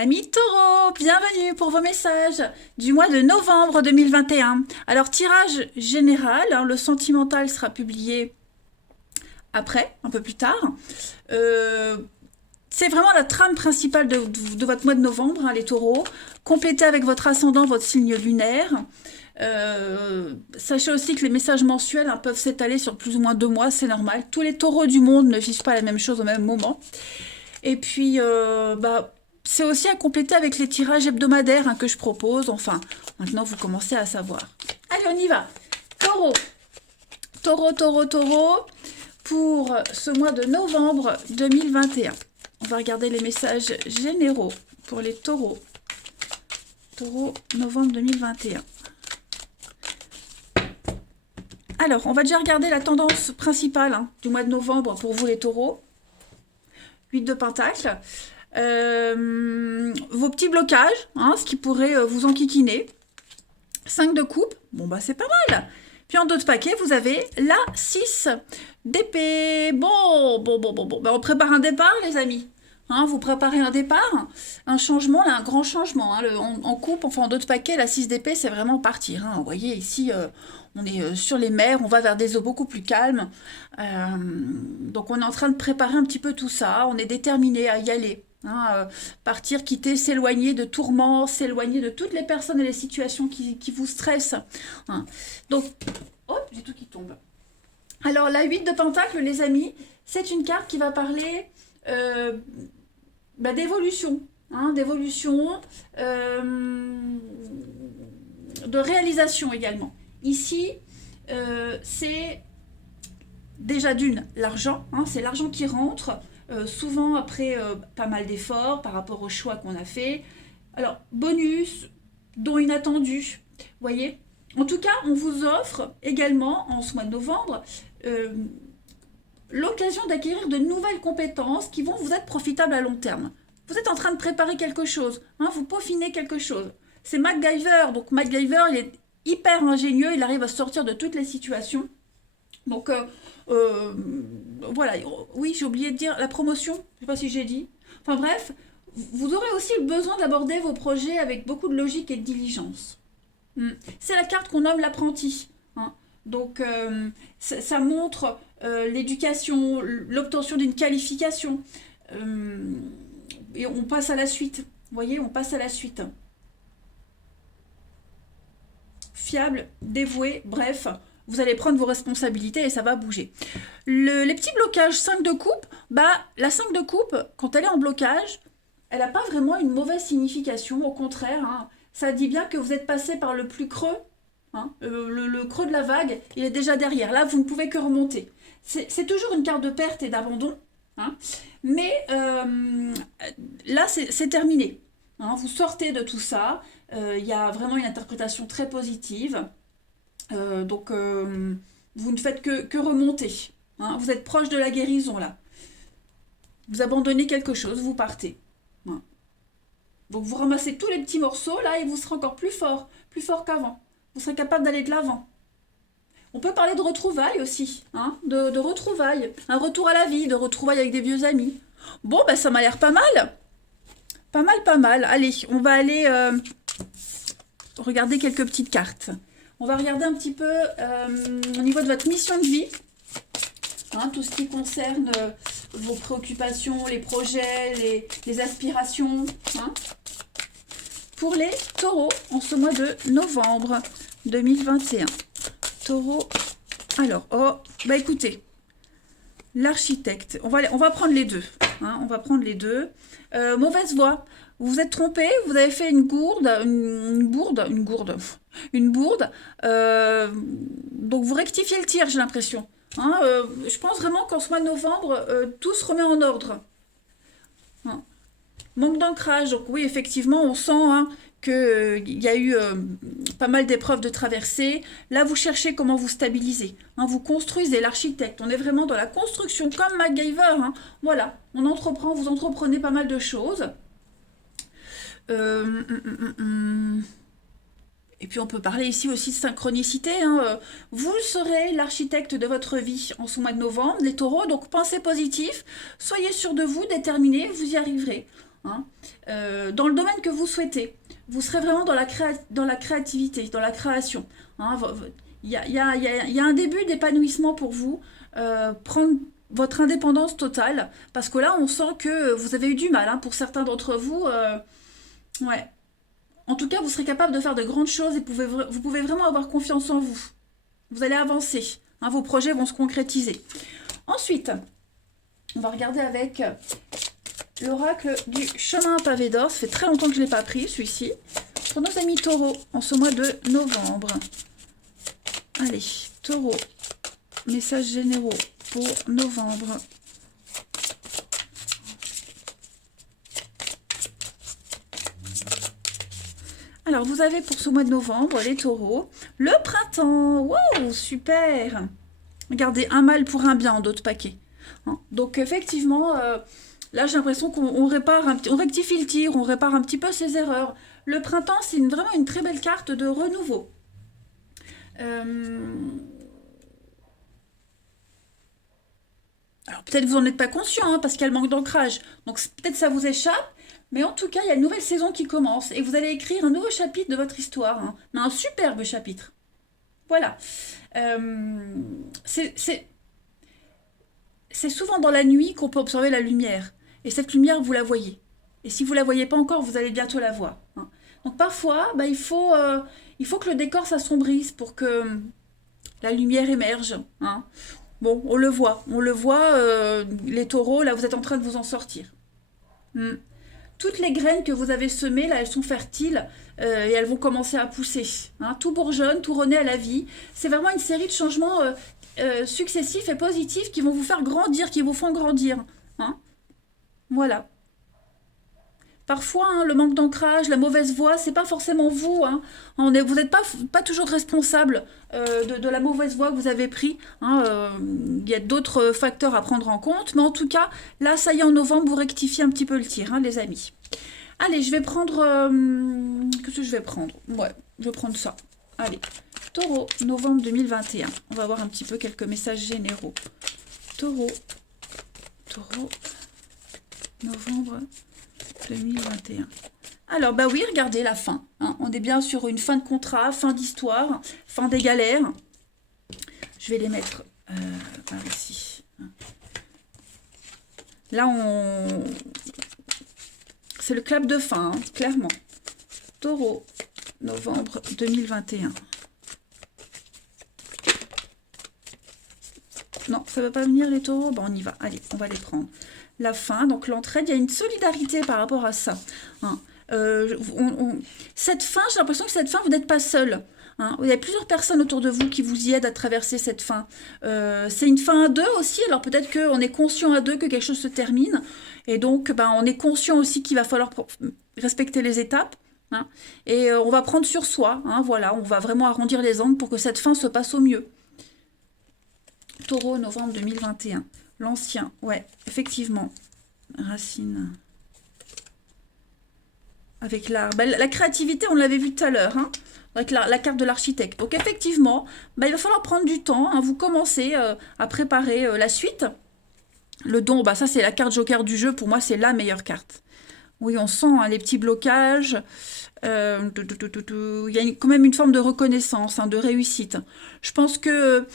Amis taureaux, bienvenue pour vos messages du mois de novembre 2021. Alors, tirage général, hein, le sentimental sera publié après, un peu plus tard. C'est vraiment la trame principale de votre mois de novembre, hein, les taureaux. Complétez avec votre ascendant, votre signe lunaire. Sachez aussi que les messages mensuels, hein, peuvent s'étaler sur plus ou moins 2 mois, c'est normal. Tous les taureaux du monde ne vivent pas la même chose au même moment. Et puis, c'est aussi à compléter avec les tirages hebdomadaires, hein, que je propose. Enfin, maintenant, vous commencez à savoir. Allez, on y va. Taureau. Taureau, taureau, taureau. Pour ce mois de novembre 2021. On va regarder les messages généraux pour les taureaux. Taureau, novembre 2021. Alors, on va déjà regarder la tendance principale, hein, du mois de novembre pour vous les taureaux. 8 de Pentacle. Vos petits blocages, hein, ce qui pourrait vous enquiquiner. 5 de coupe, bon bah c'est pas mal. Puis en dos de paquet, vous avez la 6 d'épée. Bon. Ben, on prépare un départ, les amis. Hein, vous préparez un départ, un changement, là, un grand changement. Hein, en coupe, enfin en dos de paquet, la 6 d'épée, c'est vraiment partir. Hein. Vous voyez, ici, on est sur les mers, on va vers des eaux beaucoup plus calmes. Donc on est en train de préparer un petit peu tout ça. On est déterminé à y aller. Hein, partir, quitter, s'éloigner de tourments, s'éloigner de toutes les personnes et les situations qui vous stressent. Hein. Donc, hop, j'ai tout qui tombe. Alors, la 8 de Pentacle, les amis, c'est une carte qui va parler d'évolution. Hein, d'évolution, de réalisation également. Ici, c'est déjà d'une, l'argent. Hein, c'est l'argent qui rentre. Souvent après pas mal d'efforts par rapport au choix qu'on a fait. Alors, bonus, don inattendu, voyez. En tout cas, on vous offre également, en ce mois de novembre, l'occasion d'acquérir de nouvelles compétences qui vont vous être profitables à long terme. Vous êtes en train de préparer quelque chose, hein, vous peaufinez quelque chose. C'est MacGyver, donc MacGyver, il est hyper ingénieux, il arrive à sortir de toutes les situations. Donc, voilà. Oui, j'ai oublié de dire la promotion. Je ne sais pas si j'ai dit. Enfin bref, vous aurez aussi le besoin d'aborder vos projets avec beaucoup de logique et de diligence. C'est la carte qu'on nomme l'apprenti. Hein. Donc, ça montre l'éducation, l'obtention d'une qualification. Et on passe à la suite. Vous voyez, on passe à la suite. Fiable, dévoué, bref. Vous allez prendre vos responsabilités et ça va bouger. Les petits blocages 5 de coupe, la 5 de coupe, quand elle est en blocage, elle n'a pas vraiment une mauvaise signification. Au contraire, hein, ça dit bien que vous êtes passé par le plus creux. Hein, le creux de la vague, il est déjà derrière. Là, vous ne pouvez que remonter. C'est toujours une carte de perte et d'abandon. Hein, mais là, c'est terminé. Hein, vous sortez de tout ça. Il y a vraiment une interprétation très positive. Donc, vous ne faites que remonter. Hein. Vous êtes proche de la guérison, là. Vous abandonnez quelque chose, vous partez. Hein. Donc, vous ramassez tous les petits morceaux, là, et vous serez encore plus fort qu'avant. Vous serez capable d'aller de l'avant. On peut parler de retrouvailles aussi, hein, de retrouvailles. Un retour à la vie, de retrouvailles avec des vieux amis. Bon, ça m'a l'air pas mal. Pas mal. Allez, on va aller regarder quelques petites cartes. On va regarder un petit peu au niveau de votre mission de vie, hein, tout ce qui concerne vos préoccupations, les projets, les aspirations. Hein, pour les taureaux en ce mois de novembre 2021. Taureau. Alors, écoutez, l'architecte, on va prendre les deux. Hein, on va prendre les deux. Mauvaise voie. Vous vous êtes trompé, vous avez fait une bourde. Donc vous rectifiez le tir, j'ai l'impression. Hein, je pense vraiment qu'en ce mois de novembre, tout se remet en ordre. Hein. Manque d'ancrage, donc oui, effectivement, on sent, hein, qu'il y a eu pas mal d'épreuves de traversée. Là, vous cherchez comment vous stabiliser. Hein, vous construisez l'architecte. On est vraiment dans la construction, comme MacGyver. Hein. Voilà, vous entreprenez pas mal de choses. Et puis on peut parler ici aussi de synchronicité. Hein. Vous serez l'architecte de votre vie en ce mois de novembre, les taureaux, donc pensez positif, soyez sûr de vous, déterminés, vous y arriverez. hein. Dans le domaine que vous souhaitez. Vous serez vraiment dans la créativité, dans la création, hein. Il y a un début d'épanouissement pour vous. Prendre votre indépendance totale. Parce que là, on sent que vous avez eu du mal, hein, pour certains d'entre vous. Ouais. En tout cas, vous serez capable de faire de grandes choses et vous pouvez vraiment avoir confiance en vous. Vous allez avancer, hein, vos projets vont se concrétiser. Ensuite, on va regarder avec l'oracle du chemin pavé d'or. Ça fait très longtemps que je ne l'ai pas pris, celui-ci. Pour nos amis taureaux, en ce mois de novembre. Allez, taureau, messages généraux pour novembre. Alors, vous avez pour ce mois de novembre, les taureaux, le printemps. Wow, super! Regardez, un mal pour un bien en d'autres paquets. Hein. Donc, effectivement, là, j'ai l'impression qu'on répare on rectifie le tir, on répare un petit peu ses erreurs. Le printemps, c'est vraiment une très belle carte de renouveau. Alors, peut-être vous n'en êtes pas conscient, hein, parce qu'il y a le manque d'ancrage. Donc, peut-être ça vous échappe. Mais en tout cas, il y a une nouvelle saison qui commence et vous allez écrire un nouveau chapitre de votre histoire, hein. Mais un superbe chapitre. Voilà. C'est souvent dans la nuit qu'on peut observer la lumière. Et cette lumière, vous la voyez. Et si vous ne la voyez pas encore, vous allez bientôt la voir, hein. Donc parfois, bah, il faut que le décor s'assombrisse pour que la lumière émerge, hein. Bon, on le voit, les taureaux, là, vous êtes en train de vous en sortir. Hmm. Toutes les graines que vous avez semées, là, elles sont fertiles et elles vont commencer à pousser, hein. Tout bourgeonne, tout renaît à la vie. C'est vraiment une série de changements successifs et positifs qui vont vous faire grandir, qui vous font grandir, hein. Voilà. Parfois, hein, le manque d'ancrage, la mauvaise voie, c'est pas forcément vous, hein. Vous n'êtes pas toujours responsable de la mauvaise voie que vous avez prise, hein. Il y a d'autres facteurs à prendre en compte, mais en tout cas, là, ça y est, en novembre, vous rectifiez un petit peu le tir, hein, les amis. Allez, je vais prendre... qu'est-ce que je vais prendre? Ouais, je vais prendre ça. Allez, taureau, novembre 2021. On va voir un petit peu quelques messages généraux. Taureau, novembre 2021. Alors, bah oui, regardez la fin, hein. On est bien sur une fin de contrat, fin d'histoire, fin des galères. Je vais les mettre par ici. Là, c'est le clap de fin, hein, clairement. Taureau, novembre 2021. Non, ça ne va pas venir les taureaux. Bon, on y va. Allez, on va les prendre. La fin, donc l'entraide, il y a une solidarité par rapport à ça, hein. Cette fin, j'ai l'impression que cette fin, vous n'êtes pas seul, hein. Il y a plusieurs personnes autour de vous qui vous y aident à traverser cette fin. C'est une fin à deux aussi, alors peut-être qu'on est conscient à deux que quelque chose se termine, et donc ben, on est conscient aussi qu'il va falloir respecter les étapes, hein, et on va prendre sur soi, hein, voilà, on va vraiment arrondir les angles pour que cette fin se passe au mieux. Taureau, novembre 2021. L'ancien, ouais, effectivement. Racine. Avec la créativité, on l'avait vu tout à l'heure, hein, avec la carte de l'architecte. Donc effectivement, il va falloir prendre du temps, hein, vous commencez à préparer la suite. Le don, ça c'est la carte joker du jeu, pour moi c'est la meilleure carte. Oui, on sent, hein, les petits blocages. Il y a quand même une forme de reconnaissance, hein, de réussite. Je pense que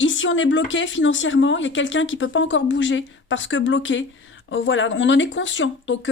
ici on est bloqué financièrement, il y a quelqu'un qui ne peut pas encore bouger parce que bloqué. Voilà, on en est conscient. Donc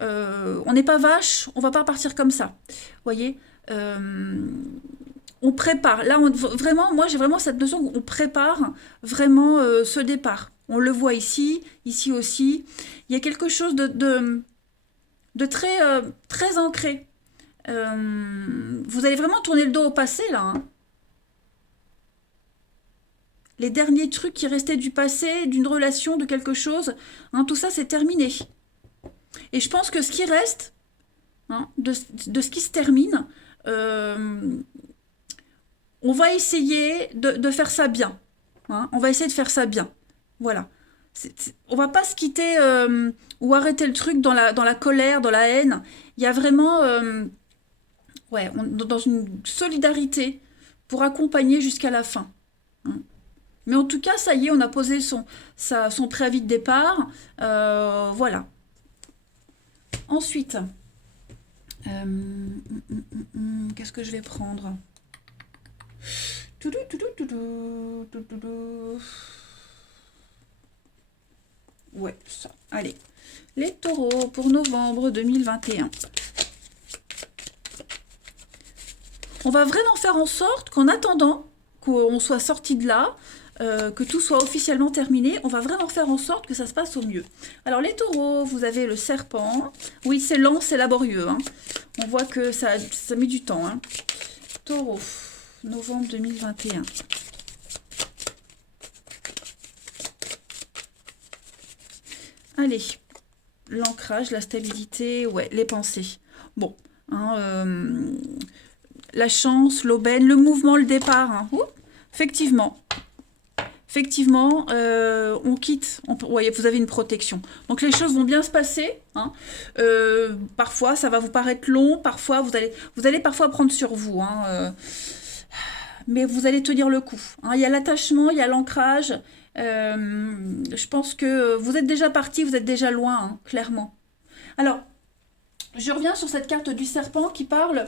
on n'est pas vache, on va pas partir comme ça. Vous voyez, on prépare. Là, vraiment, moi j'ai vraiment cette notion qu'on prépare vraiment ce départ. On le voit ici, ici aussi. Il y a quelque chose de très, très ancré. Vous allez vraiment tourner le dos au passé, là, hein. Les derniers trucs qui restaient du passé, d'une relation, de quelque chose, hein, tout ça, c'est terminé. Et je pense que ce qui reste, hein, de ce qui se termine, on va essayer de faire ça bien, hein. On va essayer de faire ça bien. Voilà. On va pas se quitter ou arrêter le truc dans la colère, dans la haine. Il y a vraiment dans une solidarité pour accompagner jusqu'à la fin, hein. Mais en tout cas, ça y est, on a posé son préavis de départ. Voilà. Ensuite, qu'est-ce que je vais prendre? Toudou, toudou, toudou, toudou, toudou. Ouais, ça. Allez. Les taureaux pour novembre 2021. On va vraiment faire en sorte qu'en attendant qu'on soit sorti de là, que tout soit officiellement terminé, on va vraiment faire en sorte que ça se passe au mieux. Alors les taureaux, vous avez le serpent. Oui, c'est lent, c'est laborieux. Hein. On voit que ça met du temps. Hein. Taureau, novembre 2021. Allez, l'ancrage, la stabilité, ouais, les pensées. Bon, hein, la chance, l'aubaine, le mouvement, le départ. Hein. Effectivement. Effectivement, on quitte, voyez, vous avez une protection. Donc les choses vont bien se passer. Hein. Parfois, ça va vous paraître long. Parfois, vous allez parfois prendre sur vous. Hein, mais vous allez tenir le coup. Hein. Il y a l'attachement, il y a l'ancrage. Je pense que vous êtes déjà parti, vous êtes déjà loin, hein, clairement. Alors, je reviens sur cette carte du serpent qui parle.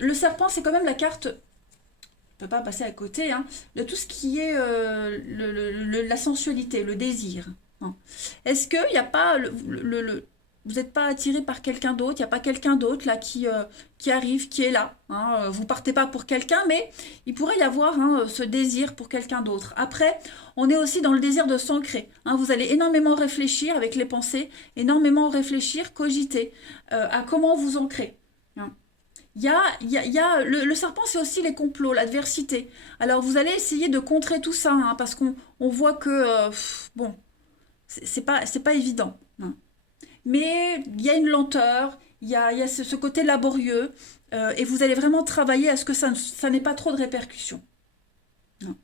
Le serpent, c'est quand même la carte... Je ne peux pas passer à côté, hein, de tout ce qui est la sensualité, le désir. Hein. Est-ce qu'il n'y a pas... vous n'êtes pas attiré par quelqu'un d'autre, il n'y a pas quelqu'un d'autre là qui arrive, qui est là. Hein. Vous ne partez pas pour quelqu'un, mais il pourrait y avoir hein, ce désir pour quelqu'un d'autre. Après, on est aussi dans le désir de s'ancrer. Hein. Vous allez énormément réfléchir avec les pensées, énormément réfléchir, cogiter à comment vous ancrer. Hein. Le serpent, c'est aussi les complots, l'adversité. Alors, vous allez essayer de contrer tout ça, hein, parce qu'on voit que, bon, c'est pas évident. Hein. Mais il y a une lenteur, il y a ce côté laborieux, et vous allez vraiment travailler à ce que ça n'ait pas trop de répercussions. Hein.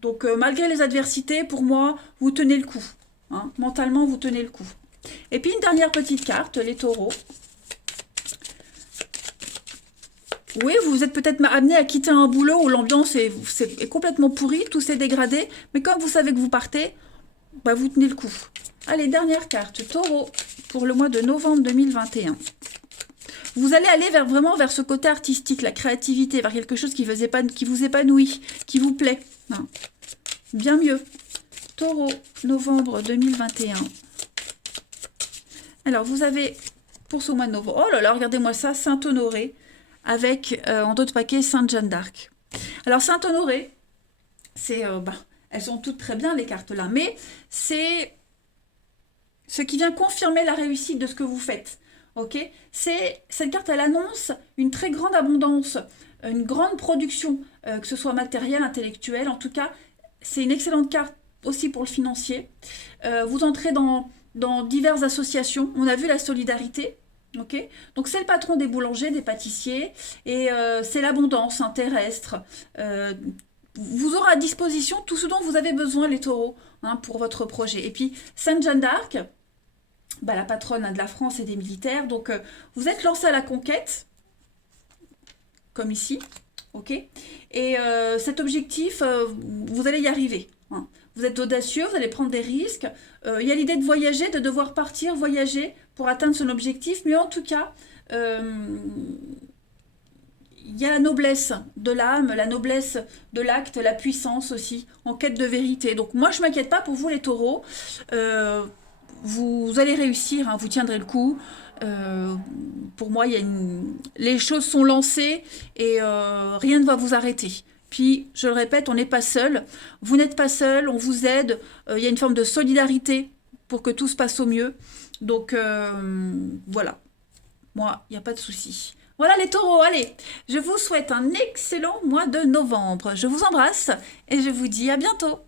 Donc, malgré les adversités, pour moi, vous tenez le coup. Hein. Mentalement, vous tenez le coup. Et puis, une dernière petite carte, les taureaux. Oui, vous êtes peut-être amené à quitter un boulot où l'ambiance est complètement pourrie, tout s'est dégradé, mais comme vous savez que vous partez, bah vous tenez le coup. Allez, dernière carte, taureau, pour le mois de novembre 2021. Vous allez aller vraiment vers ce côté artistique, la créativité, vers quelque chose qui vous épanouit, qui vous plaît. Hein. Bien mieux. Taureau, novembre 2021. Alors, vous avez, pour ce mois de novembre, oh là là, regardez-moi ça, Saint-Honoré, avec en d'autres paquets Sainte Jeanne d'Arc. Alors Saint-Honoré, c'est elles sont toutes très bien les cartes là, mais c'est ce qui vient confirmer la réussite de ce que vous faites. Ok, cette carte, elle annonce une très grande abondance, une grande production, que ce soit matérielle, intellectuelle. En tout cas, c'est une excellente carte aussi pour le financier. Vous entrez dans diverses associations. On a vu la solidarité. Okay, donc c'est le patron des boulangers, des pâtissiers, et c'est l'abondance terrestre. Vous aurez à disposition tout ce dont vous avez besoin, les taureaux, hein, pour votre projet. Et puis Sainte Jeanne d'Arc, bah, la patronne hein, de la France et des militaires, donc vous êtes lancé à la conquête, comme ici, ok. Et cet objectif, vous allez y arriver. Hein. Vous êtes audacieux, vous allez prendre des risques. Il y a l'idée de voyager, de devoir partir, voyager pour atteindre son objectif. Mais en tout cas, il y a la noblesse de l'âme, la noblesse de l'acte, la puissance aussi, en quête de vérité. Donc moi, je ne m'inquiète pas pour vous, les taureaux. Vous allez réussir, hein, vous tiendrez le coup. Pour moi, les choses sont lancées et rien ne va vous arrêter. Puis, je le répète, on n'est pas seul. Vous n'êtes pas seul, on vous aide. Il y a une forme de solidarité pour que tout se passe au mieux. Donc, voilà. Moi, il n'y a pas de souci. Voilà les taureaux, allez. Je vous souhaite un excellent mois de novembre. Je vous embrasse et je vous dis à bientôt.